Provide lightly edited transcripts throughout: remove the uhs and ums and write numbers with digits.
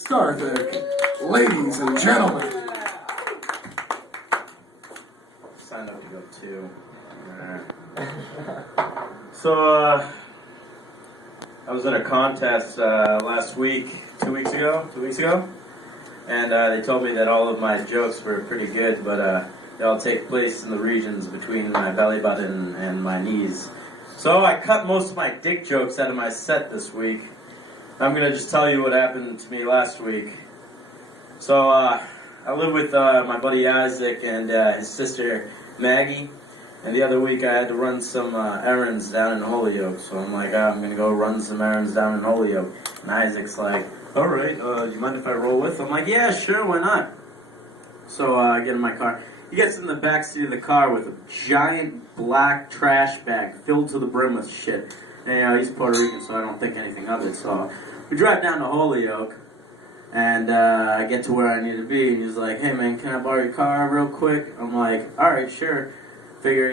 Starthik, ladies and gentlemen. Signed up to go too. So, I was in a contest last week, 2 weeks ago, and they told me that all of my jokes were pretty good, but they all take place in the regions between my belly button and my knees. So I cut most of my dick jokes out of my set this week. I'm going to just tell you what happened to me last week. So, I live with my buddy Isaac and his sister Maggie, and the other week I had to run some errands down in Holyoke, so I'm like, I'm going to go run some errands down in Holyoke. And Isaac's like, alright, you mind if I roll with? I'm like, yeah, sure, why not? So I get in my car. He gets in the back seat of the car with a giant black trash bag filled to the brim with shit. And he's Puerto Rican, so I don't think anything of it. So we drive down to Holyoke, and I get to where I need to be. And he's like, hey man, can I borrow your car real quick? I'm like, alright, sure. Figure,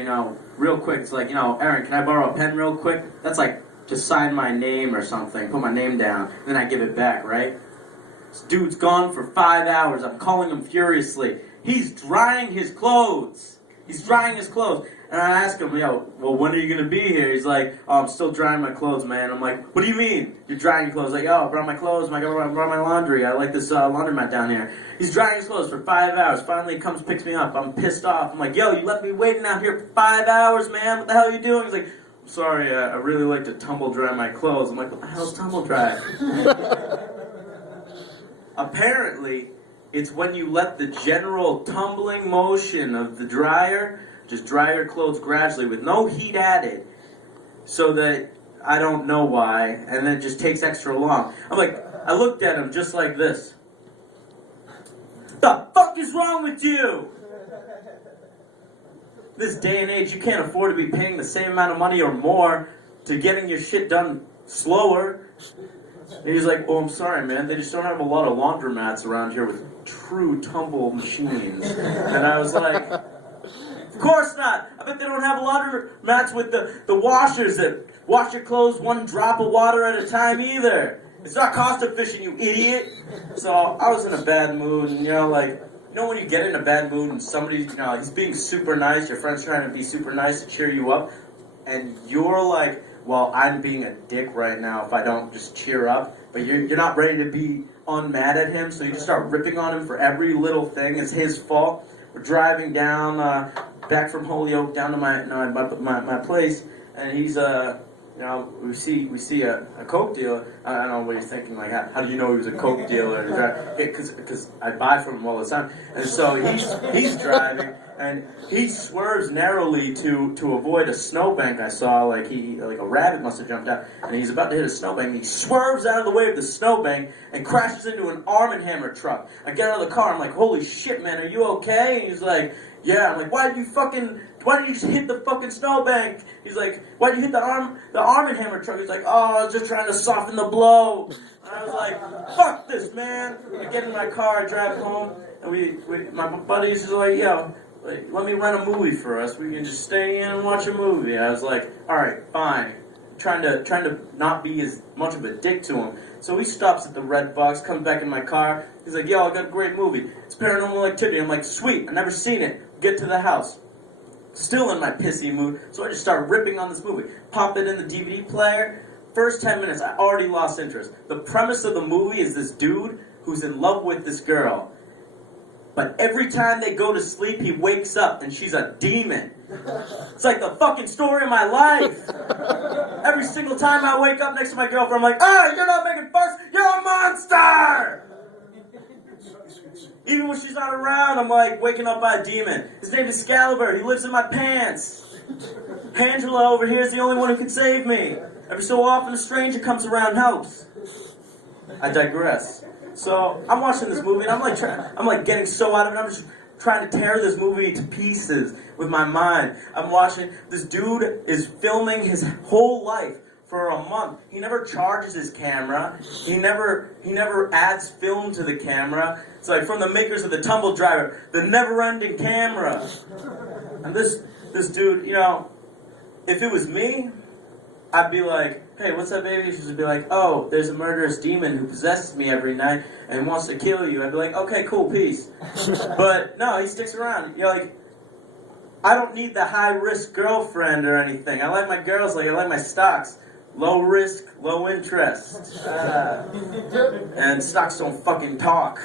real quick. It's like, Aaron, can I borrow a pen real quick? That's like, just sign my name or something, put my name down, and then I give it back, right? This dude's gone for 5 hours. I'm calling him furiously. He's drying his clothes. And I ask him, well, when are you going to be here? He's like, oh, I'm still drying my clothes, man. I'm like, what do you mean you're drying your clothes? Like, I brought my clothes, I brought my laundry. I like this laundromat down here. He's drying his clothes for 5 hours. Finally, he comes, picks me up. I'm pissed off. I'm like, yo, you left me waiting out here for 5 hours, man. What the hell are you doing? He's like, I'm sorry, I really like to tumble dry my clothes. I'm like, what the hell's tumble dry? Apparently, it's when you let the general tumbling motion of the dryer just dry your clothes gradually with no heat added, so that I don't know why, and then it just takes extra long. I'm like, I looked at him just like this. The fuck is wrong with you? This day and age, you can't afford to be paying the same amount of money or more to getting your shit done slower. And he's like, oh, I'm sorry, man. They just don't have a lot of laundromats around here with true tumble machines. And I was like, of course not. I bet they don't have laundromats with the washers that wash your clothes one drop of water at a time either. It's not cost efficient, you idiot. So I was in a bad mood, and when you get in a bad mood and somebody's, he's being super nice, your friend's trying to be super nice to cheer you up, and you're like, well, I'm being a dick right now if I don't just cheer up, but you're not ready to be unmad at him, so you just start ripping on him for every little thing. It's his fault. We're driving down, back from Holyoke down to my place, and he's, we see a coke dealer. I don't know what he's thinking, like, how do you know he was a coke dealer? Because I buy from him all the time. And so he's driving, and he swerves narrowly to avoid a snowbank I saw, like a rabbit must have jumped out, and he's about to hit a snowbank. He swerves out of the way of the snowbank and crashes into an Arm & Hammer truck. I get out of the car, I'm like, holy shit, man, are you okay? And he's like, yeah. I'm like, why did you just hit the fucking snowbank? He's like, why did you hit the Arm & Hammer truck? He's like, oh, I was just trying to soften the blow. And I was like, fuck this, man. I get in my car, I drive home, and my buddies is like, let me rent a movie for us. We can just stay in and watch a movie. I was like, alright, fine. Trying to not be as much of a dick to him. So he stops at the Red Box, comes back in my car. He's like, yo, I got a great movie. It's Paranormal Activity. I'm like, sweet, I've never seen it. Get to the house. Still in my pissy mood, so I just start ripping on this movie. Pop it in the DVD player. First 10 minutes, I already lost interest. The premise of the movie is this dude who's in love with this girl. But every time they go to sleep, he wakes up and she's a demon. It's like the fucking story of my life. Every single time I wake up next to my girlfriend, I'm like, ah, you're not making fuss, you're a monster! Even when she's not around, I'm like waking up by a demon. His name is Excalibur, he lives in my pants. Angela over here is the only one who can save me. Every so often a stranger comes around and helps. I digress. So I'm watching this movie and I'm like getting so out of it. I'm just trying to tear this movie to pieces with my mind. I'm watching, this dude is filming his whole life for a month. He never charges his camera. He never adds film to the camera. It's like from the makers of the Tumble Dryer, the never-ending camera. And this dude, if it was me, I'd be like, hey, what's up, baby? She'd be like, oh, there's a murderous demon who possesses me every night and wants to kill you. I'd be like, okay, cool, peace. But no, he sticks around. You're like, I don't need the high-risk girlfriend or anything. I like my girls like I like my stocks. Low risk, low interest. And stocks don't fucking talk.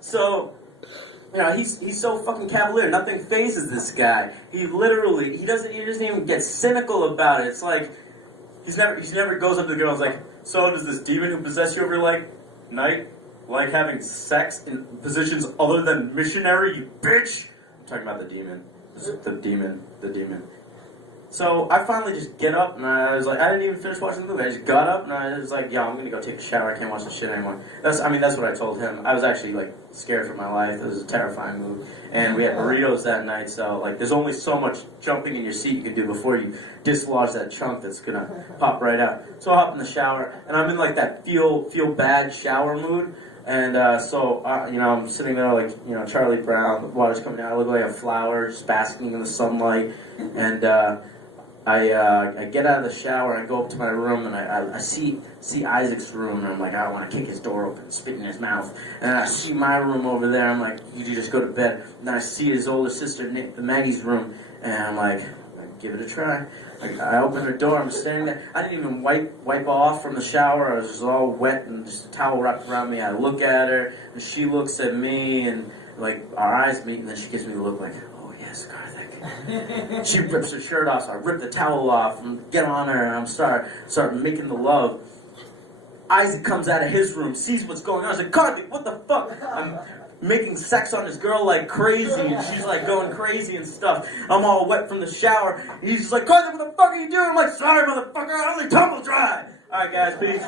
So, you know, he's so fucking cavalier. Nothing phases this guy. He doesn't even get cynical about it. It's like he never goes up to the girl and is like, so does this demon who possesses you every night like having sex in positions other than missionary, you bitch? I'm talking about the demon. The demon. So I finally just get up and I was like, I didn't even finish watching the movie. I just got up and I was like, yo, I'm gonna go take a shower. I can't watch this shit anymore. That's what I told him. I was actually scared for my life. It was a terrifying movie. And we had burritos that night, so there's only so much jumping in your seat you can do before you dislodge that chunk that's gonna pop right out. So I hop in the shower and I'm in that feel bad shower mood. And I'm sitting there Charlie Brown, the water's coming out, I look like a flower, just basking in the sunlight. And I get out of the shower, I go up to my room, and I see Isaac's room, and I'm like, I want to kick his door open, spit in his mouth. And then I see my room over there, I'm like, you just go to bed. And then I see his older sister, Maggie's room, and I'm like, give it a try. I open her door, I'm standing there. I didn't even wipe off from the shower. I was just all wet and just a towel wrapped around me. I look at her, and she looks at me, and our eyes meet, and then she gives me a look like, oh yes, Karthik. She rips her shirt off, so I rip the towel off and get on her, and I'm start making the love. Isaac comes out of his room, sees what's going on. I said, Karthik, what the fuck? I'm making sex on this girl like crazy, and she's going crazy and stuff. I'm all wet from the shower. He's just like, Karthik, what the fuck are you doing? I'm like, sorry, motherfucker, I only tumble dry. All right, guys, peace.